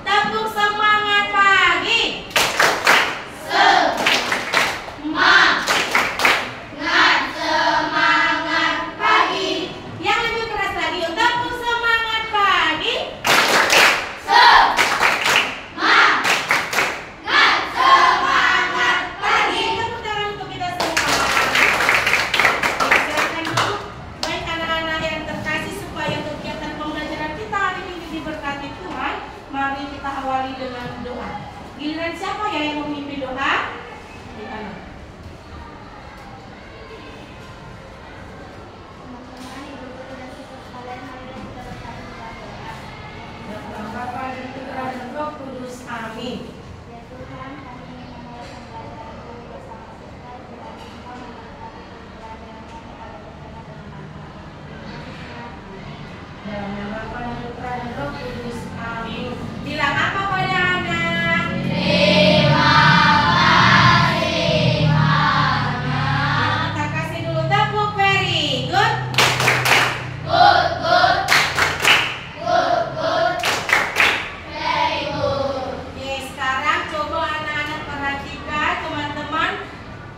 Tepuk semangat pagi. Semangat pagi. Yang lebih keras lagi, yuk. Tepuk semangat pagi. Semangat pagi. Tepuk tangan untuk kita semua. Silakan dulu, baik anak-anak yang terkasih, supaya kegiatan pembelajaran kita hari ini diberkati Tuhan. Mari kita awali dengan doa. Giliran siapa ya yang memimpin doa? Di kanan. Dalam nama Bapa dan Putra dan Roh Kudus. Amin. Dalam nama Bapa dan Putra dan Roh Kudus. Amin. Bilang apa pada anak? Terima kasih, Mama. Kita kasih dulu tepuk. Very good. Very good. Oke, sekarang coba anak-anak perhatikan teman-teman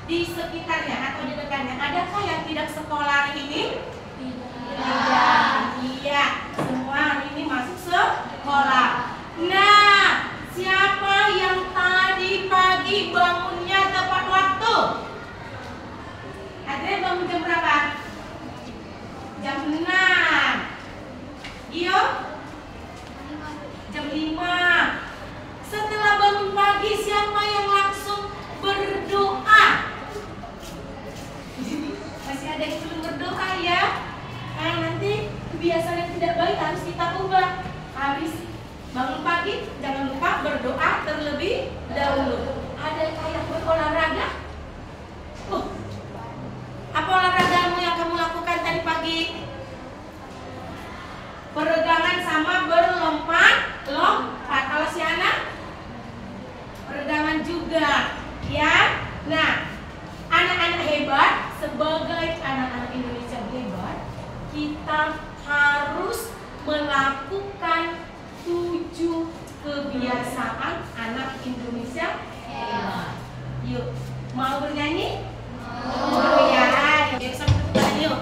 di sekitarnya atau di dekatnya. Adakah yang tidak sekolah hari ini? Tidak. Iya, semua hari ini masuk sekolah. Nah, siapa yang tadi pagi bangunnya tepat waktu? Adrian bangun jam berapa? Jam 6. Gio? Jam 5. Setelah bangun pagi, siapa yang langsung berdoa? Masih ada yang belum berdoa ya? Nah, nanti kebiasaan yang tidak baik harus kita ubah. Habis bangun pagi, jangan lupa berdoa terlebih dahulu. Ada yang berolahraga? Apa olahragamu yang kamu lakukan tadi pagi? Peregangan sama berlompat. Kalau si anak? Peregangan juga, ya. Nah, anak-anak hebat, sebagai anak-anak Indonesia hebat, kita harus melakukan 7 kebiasaan anak Indonesia hebat. Yuk, mau bernyanyi? Mau ya. Yuk, sama tepuk tangan yuk.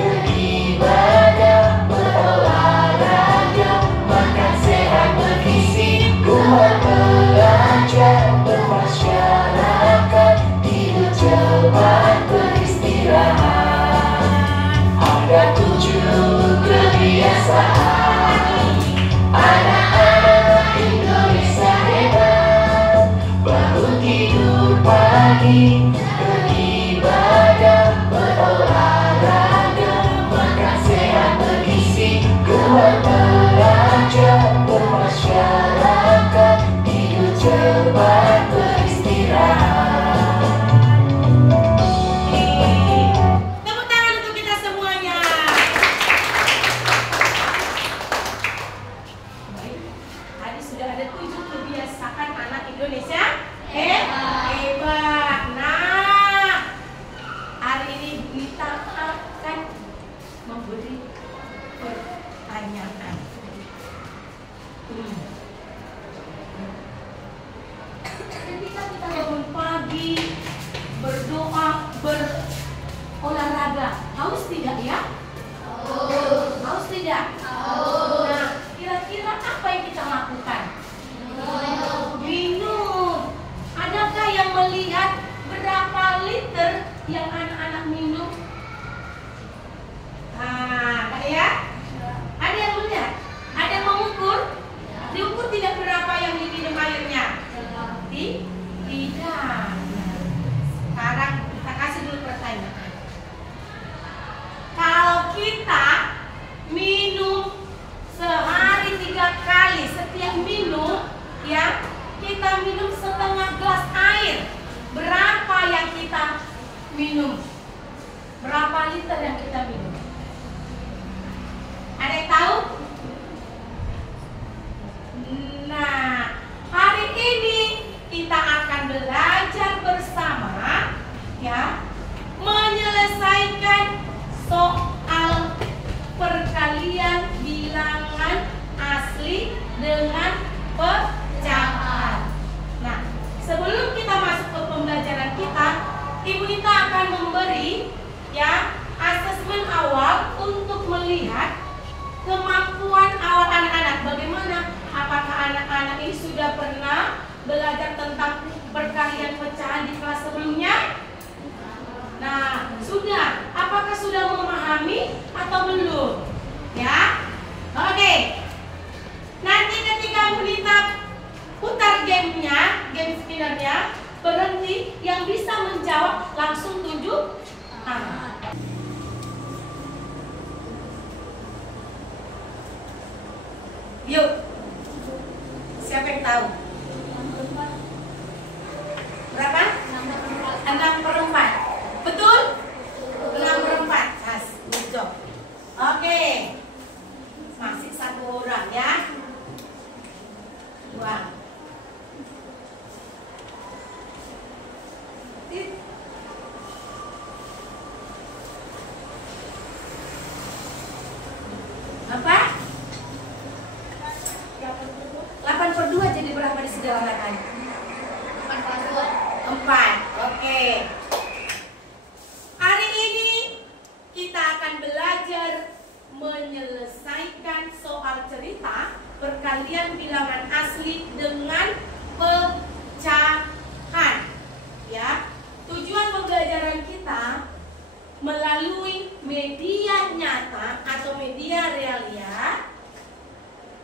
Beribadah, berolahraga, makan sehat bergizi, kuat belajar, bermasyarakat, tidur cepat, beristirahat. Ada 7 kebiasaan anak-anak Indonesia hebat. Bangun tidur pagi, beribadah, berolahraga, makan sehat bergizi, kuat belajar, bermasyarakat, tidur cepat, beristirahat. Tepuk tangan untuk kita semuanya. Baik, tadi sudah ada 7 kebiasaan anak Indonesia hebat. Nah, sudah pernah belajar tentang perkalian pecahan di kelas sebelumnya? Nah, sudah. Apakah sudah memahami atau belum? Ya? Oke. Nanti ketika Bulita putar gamenya, game spinnernya, berhenti, yang bisa menjawab langsung tunjuk tangan. Yuk. Siapa yang tahu? Berapa? 6/4. Betul? 6/4. Has, good job. Oke. Masih satu orang ya. 2. Apa? 8/2 jadi berapa di segala matanya? 4. Oke. Hari ini kita akan belajar menyelesaikan soal cerita perkalian bilangan asli dengan pecahan. Ya. Tujuan pembelajaran kita melalui media nyata atau media realia,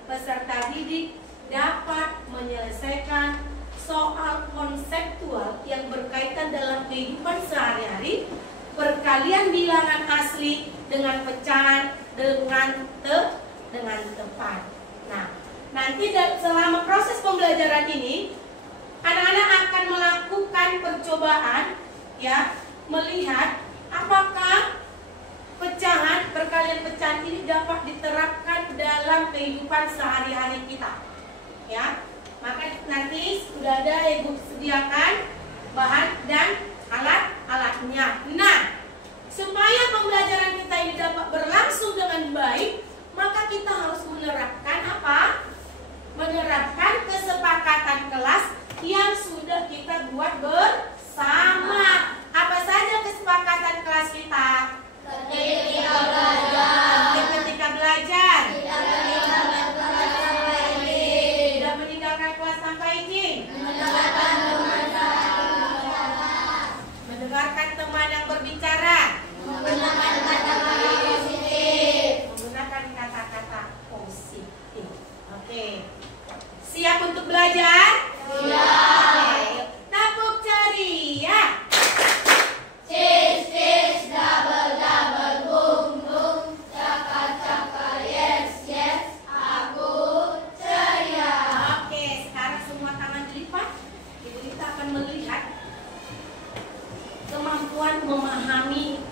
peserta didik dapat menyelesaikan soal konseptual yang berkaitan dalam kehidupan sehari-hari, perkalian bilangan asli dengan pecahan dengan tepat. Nah, nanti selama proses pembelajaran ini, anak-anak akan melakukan percobaan, ya, melihat apakah perkalian pecahan ini dapat diterapkan dalam kehidupan sehari-hari kita. Ya, maka nanti sudah ada Ibu sediakan bahan dan alat-alatnya. Nah, supaya pembelajaran kita ini dapat berlangsung dengan baik, maka kita harus menerapkan apa? Menerapkan kesepakatan kelas yang sudah kita buat bersama. Apa saja kesepakatan kelas kita? Ketika belajar. Tidak meninggalkan kelas tanpa izin. Mendengarkan teman yang berbicara. Menggunakan kata-kata positif. Oke. Siap untuk belajar? Siap. Tepuk ceria. Cheese, cheese, double, double, boom, boom. Caka, caka, yes, yes. Aku ceria. Oke, sekarang semua tangan dilipat. Ibu kita akan melihat kemampuan memahami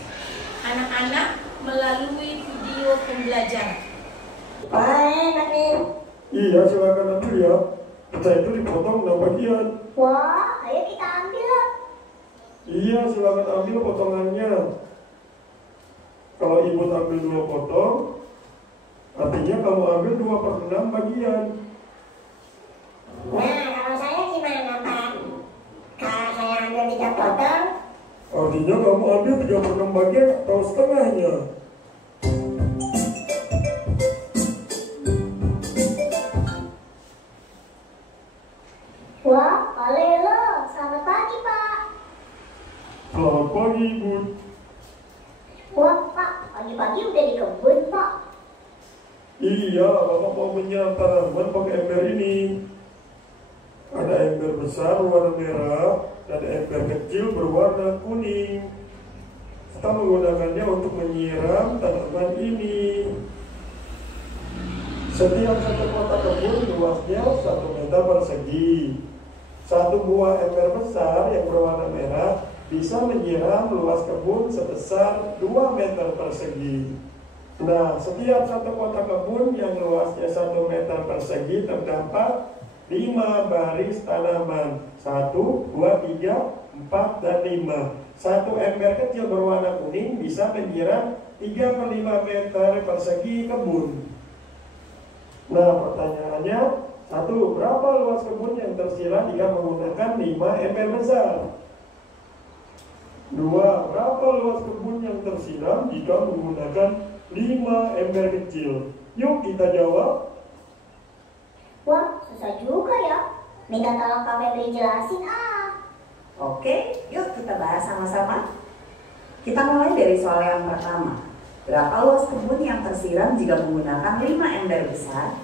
anak-anak melalui video pembelajaran. Iya, silakan ambil ya. Pecah itu dipotong 6 bagian. Wah, ayo kita ambil lah. Iya, silakan ambil potongannya. Kalau ibu ambil 2 potong, artinya kamu ambil 2/6 bagian. Nah, kalau saya gimana, Pak? Kalau saya ambil 3 potong, Artinya kamu ambil 3/6 bagian atau setengahnya. wah, halo, selamat pagi, Pak. Selamat pagi, Ibu. Wah, Pak, pagi-pagi udah di kebun, Pak. Iya, Bapak mau menyiram tanaman pakai ember ini. Ada ember besar berwarna merah dan ember kecil berwarna kuning. Kita menggunakannya untuk menyiram tanaman ini. Setiap satu kotak kebun luasnya 1 meter persegi. Satu buah ember besar yang berwarna merah bisa menyiram luas kebun sebesar 2 meter persegi. Nah, setiap satu kotak kebun yang luasnya 1 meter persegi terdapat 5 baris tanaman. 1, 2, 3, 4, dan 5. Satu ember kecil berwarna kuning bisa menyiram 3/5 meter persegi kebun. Nah, pertanyaannya, 1, berapa luas kebun yang tersiram jika menggunakan 5 ember besar? 2, berapa luas kebun yang tersiram jika menggunakan 5 ember kecil? Yuk kita jawab. Wah, susah susah juga ya. Minta tolong Kak Febri jelasin Oke, yuk kita bahas sama-sama. Kita mulai dari soal yang pertama. Berapa luas kebun yang tersiram jika menggunakan 5 ember besar?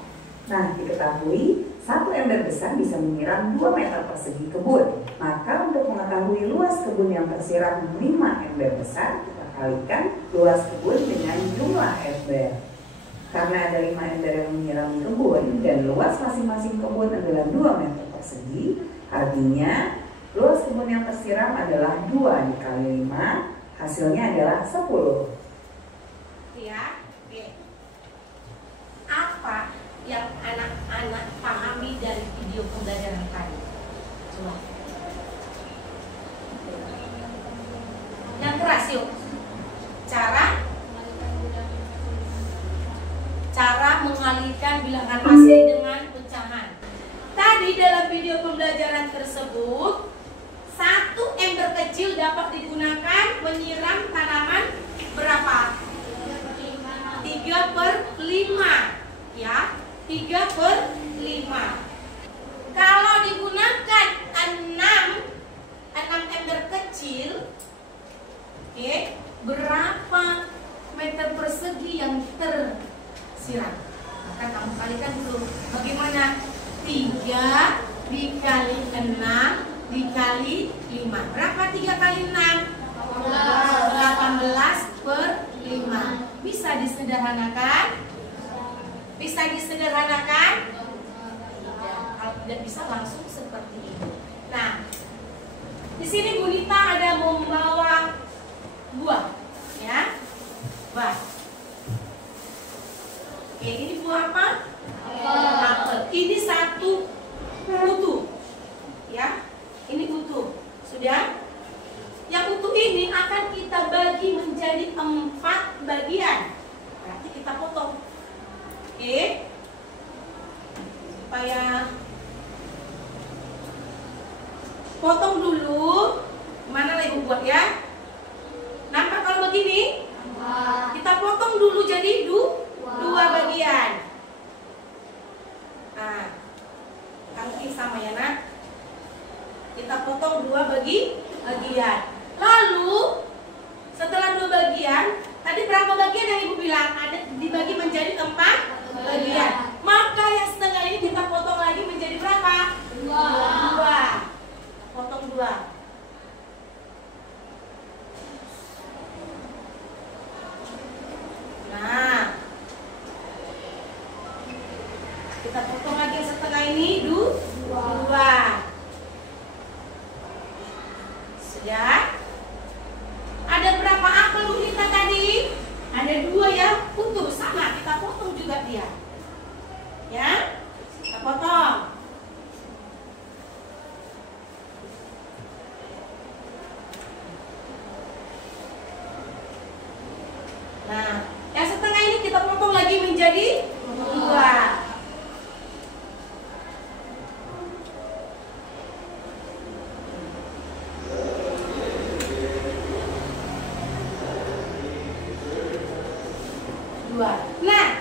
Nah, diketahui 1 ember besar bisa menyiram 2 meter persegi kebun. Maka untuk mengetahui luas kebun yang tersiram 5 ember besar, kita kalikan luas kebun dengan jumlah ember. Karena ada 5 ember yang menyirami kebun dan luas masing-masing kebun adalah 2 meter persegi, artinya luas kebun yang tersiram adalah 2 dikali 5, hasilnya adalah 10. Ya, oke. Apa yang anak-anak pahami dari video pembelajaran tadi? Coba. Yang keras yuk. Cara mengalihkan bilangan asli dengan pecahan. Tadi dalam video pembelajaran tersebut, 1 ember kecil dapat digunakan menyiram tanaman berapa? 3/5 ya, 3/5. Kalau digunakan 6 ember kecil, oke, berapa meter persegi yang tersiram? Maka kamu kalikan dulu. Bagaimana? 3 dikali 6 dikali 5. Berapa 3 kali 6? 18/5. Bisa disederhanakan? Bisa disederhanakan? Tidak. Kalau tidak bisa langsung seperti ini. Nah, di sini Bu Nita ada membawa buah, ya, buah. Oke, ini buah apa? Apel. Ini 1 utuh, ya. Ini utuh. Sudah? Yang utuh ini akan kita bagi menjadi 4 bagian. Berarti kita potong. Oke. Supaya potong dulu. Mana Ibu buat ya? Nampak kalau begini? Kita potong dulu jadi 2 bagian. Nah, kaki sama ya nak. Kita potong 2 bagian. Lalu setelah 2 bagian, tadi berapa bagian yang Ibu bilang? Ada dibagi menjadi 4 bagian. Maka yang setengah ini kita potong lagi menjadi berapa? 2. Potong 2. Nah, kita potong lagi yang setengah ini 2. Sudah? Ada berapa apel Bu Nita tadi? Ada 2 ya, utuh sama, kita potong juga dia. Ya, kita potong. Nah, yang setengah ini kita potong lagi menjadi 2. Nah,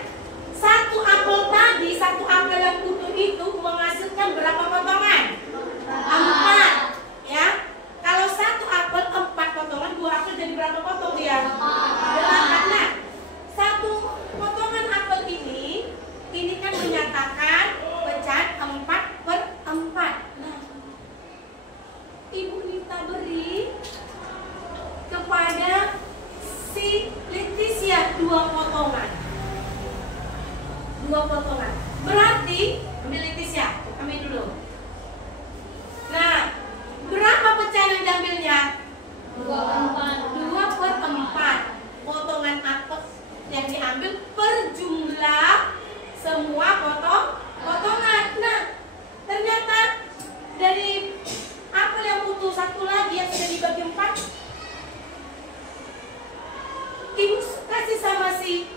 1 apel tadi, 1 apel yang utuh itu menghasilkan berapa potongan? 4. Ya. Kalau 1 apel 4 potongan, 2 apel jadi berapa potong dia? 8. Nah, 1 potongan apel ini kan menyatakan pecahan 4/4. Nah, Ibu Nita beri kepada si Leticia 2 potongan. 2 potongan. Berarti ambil Leticia, ambil dulu. Nah, berapa pecahan yang diambilnya? 2/4. Potongan apel yang diambil per jumlah semua potongan. Nah, ternyata dari apel yang utuh 1 lagi yang sudah dibagi 4, Ibu kasih sama si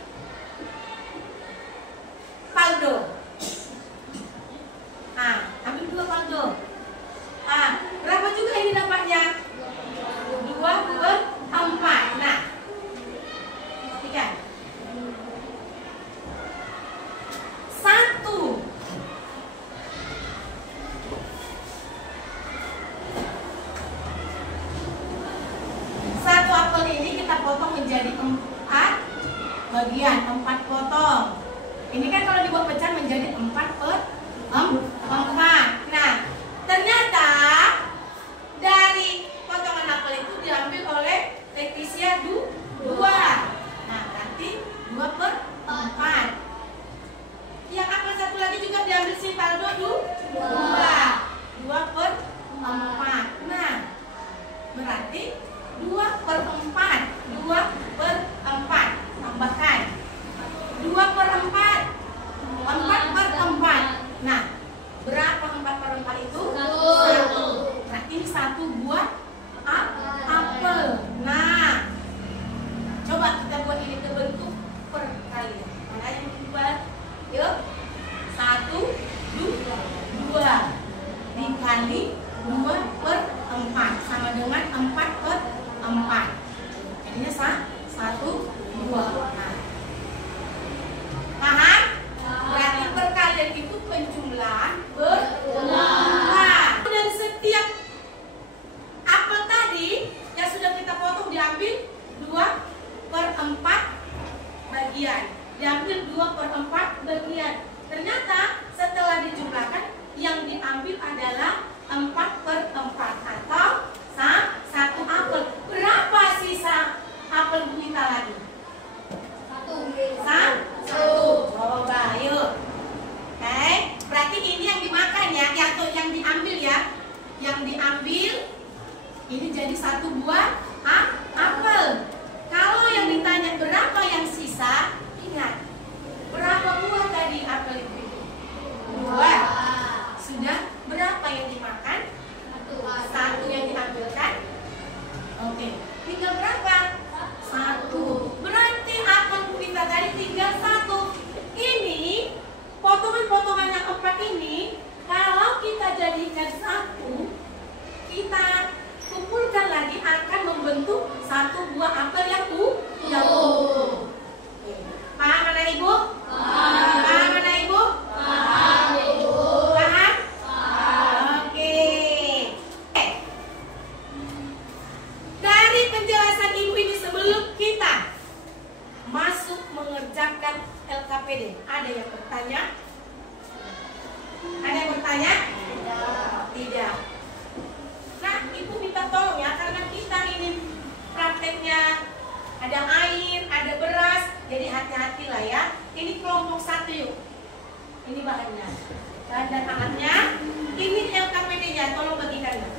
Paldo. Ambil 2 Paldo. Berapa juga ini dapatnya? 2/4. Nah, perhatikan. 1 4. Nah, ternyata dari potongan apel itu diambil oleh Leticia 2. Nah, berarti 2/4. Yang apel satu lagi juga diambil si Paldo 2/4. Nah, berarti 2/4. 2/4. Tambahkan 2/4. 4/4. Nah, berapa 4/4 itu? 1. Berarti ini 1 buah apel. Nah, coba kita buat ini ke bentuk perkalian. Mana yang dibuat? Yuk, 1, 2 dikali 2/4 sama dengan 4/4. Jadinya 1, 2. Nah, paham? Berarti perkalian itu penjumlahan berulang. Dan setiap apel tadi yang sudah kita potong diambil 2/4 bagian. Diambil 2/4 bagian. Ternyata setelah dijumlahkan yang diambil adalah 4/4 atau 1 apel. Berapa sisa apel Bu Ita lagi? 1. Coba yuk. Oke, berarti ini yang dimakan ya, atau yang diambil ya. Yang diambil ini jadi 1 buah apel. Kalau yang ditanya berapa yang sisa, ingat berapa buah tadi apel itu? 2. Sudah berapa yang dimakan? 1 yang diambilkan. Oke, tinggal berapa? 1. Berarti apel Bu Ita tadi tinggal 1. Ini potongan-potongan yang 4 ini kalau kita jadikan 1, kita kumpulkan lagi akan membentuk 1 buah apel yang utuh. Paham mana Ibu? Paham mana Ibu? Paham? Oke. Dari penjelasan Ibu ini sebelum kita masuk mengerjakan LKPD, ada yang bertanya? Ada yang bertanya? Tidak. Nah, Ibu minta tolong ya, karena kita ini prakteknya ada air, ada beras, jadi hati-hatilah ya. Ini kelompok 1 yuk. Ini bahannya. Bahan dan alatnya. Ini LKPD-nya, tolong bagikan ya.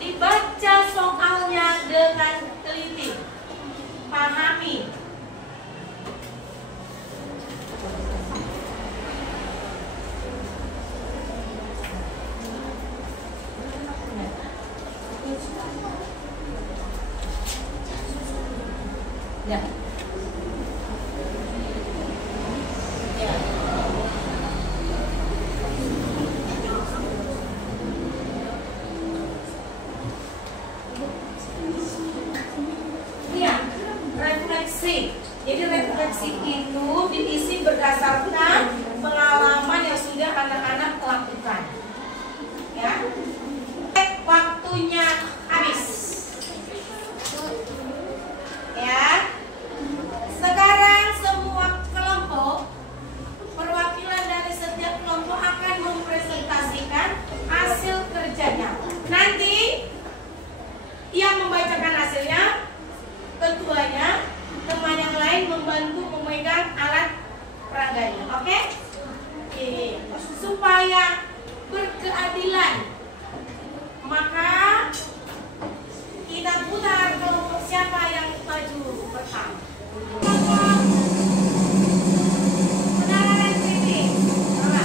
Dibaca soalnya dengan teliti. Pahami. Ya. Refleksi. Jadi refleksi itu diisi berdasarkan pengalaman yang sudah anak-anak lakukan. Ya. Waktunya habis. Ya. Sekarang semua kelompok, perwakilan dari setiap kelompok akan mempresentasikan hasil kerjanya. Nanti yang membacakan hasilnya ketuanya, teman yang lain membantu memegang alat peraganya, oke? Supaya berkeadilan, maka kita putar kelompok siapa yang maju pertama. Kenalan sini, coba.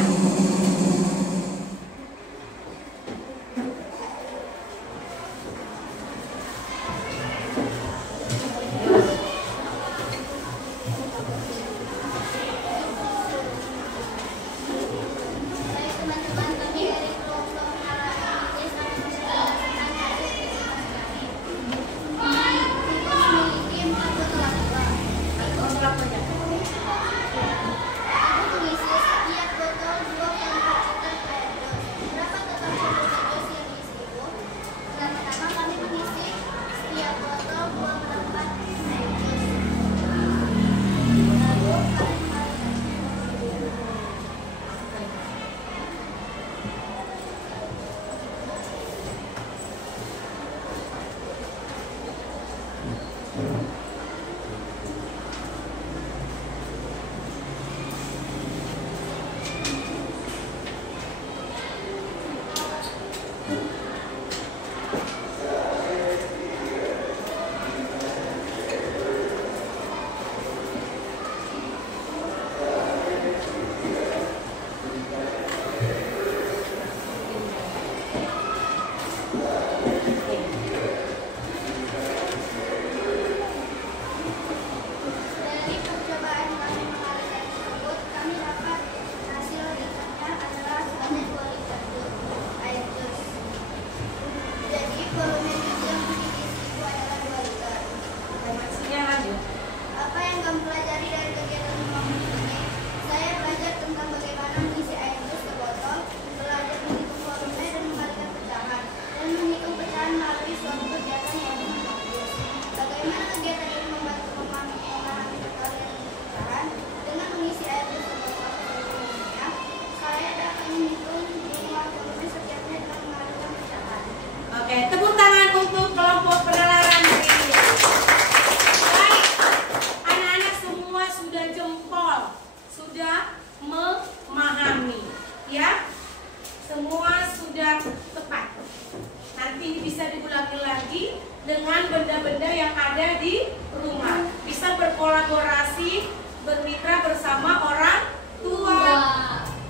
bermitra bersama orang tua,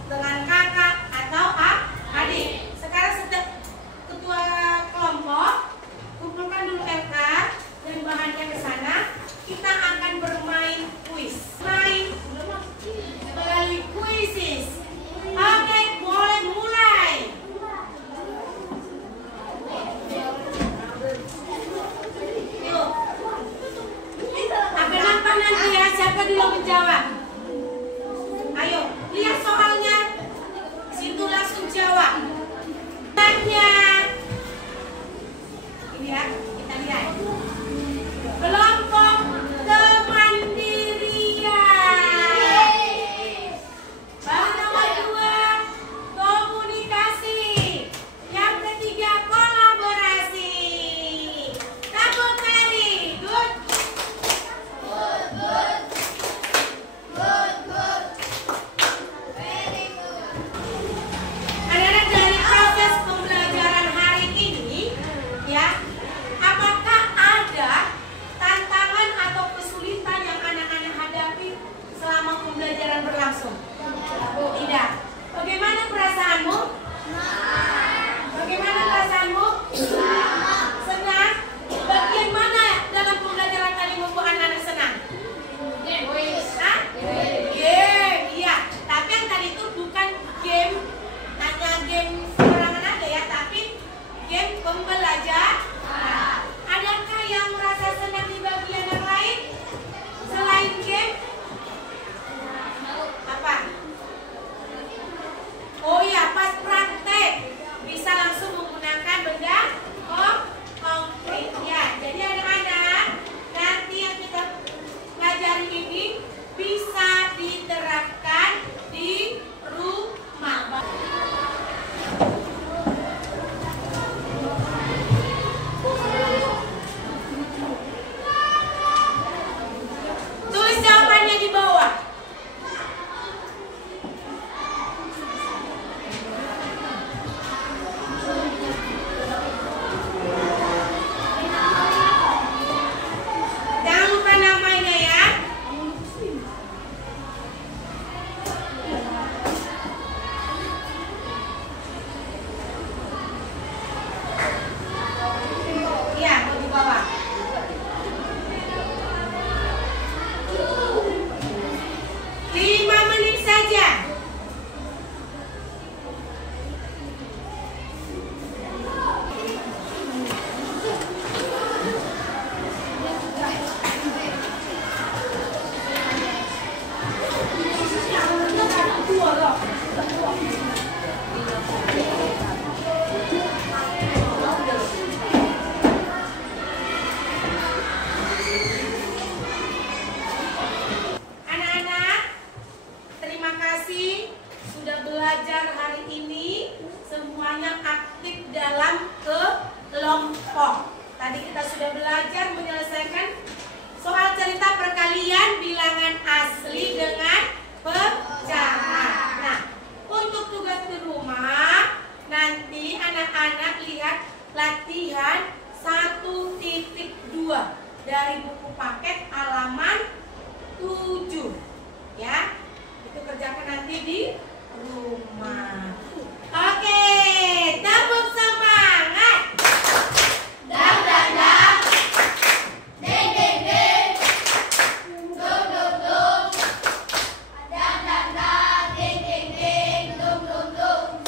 dengan kakak atau adik. Sekarang setiap ketua kelompok kumpulkan dulu LK dan bahannya ke sana. Kita akan bermain kuis. Main melalui kuisis. Oke, boleh mulai. Yuk. Apa nampak nanti ya, siapa dulu menjawab? Ayo, lihat soalnya. Situ langsung jawab. Tanya. Ini ya, kita lihat. Kelompok kemandirian. Baru nomor 2, komunikasi. Yang ketiga, kolaborasi. Tabung Mary, good. Anak-anak, dari proses pembelajaran hari ini, ya, apakah ada tantangan atau kesulitan yang anak-anak hadapi selama pembelajaran berlangsung? Tidak. Bagaimana perasaanmu? Bagaimana perasaanmu? Senang. Bagian mana dalam pembelajaran tadi membuat anak-anak senang? Hah? Game, iya. Tapi yang tadi itu bukan game, hanya game sembarangan aja ya, tapi game pembelajaran. Adakah yang merasa senang di bagian yang lain selain game? Apa? Oh iya, pas praktek bisa langsung menggunakan benda konkret ya. Jadi anak-anak, nanti yang kita pelajari ini bisa diterapkan di rumah. Tulis jawabannya di bawah. Jangan lupa namanya ya. Iya, di bawah. Lima menit saja. Anak-anak, terima kasih sudah belajar hari ini. Semuanya aktif dalam kelompok. Tadi kita sudah belajar menyelesaikan soal cerita perkalian bilangan asli dengan pecahan. Nah, untuk tugas di rumah, nanti anak-anak lihat latihan 1.2 dari buku paket halaman 7 ya. Itu kerjakan nanti di rumah. Oke, tepuk semangat. Dang dang dang, deng deng deng, dong dong dong, dang dang dang, deng deng deng, dong dong dong,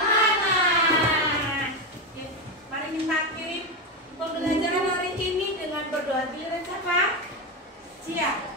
Semangat. Mari kita akhiri pembelajaran hari ini dengan berdoa. Giliran siapa? Cia.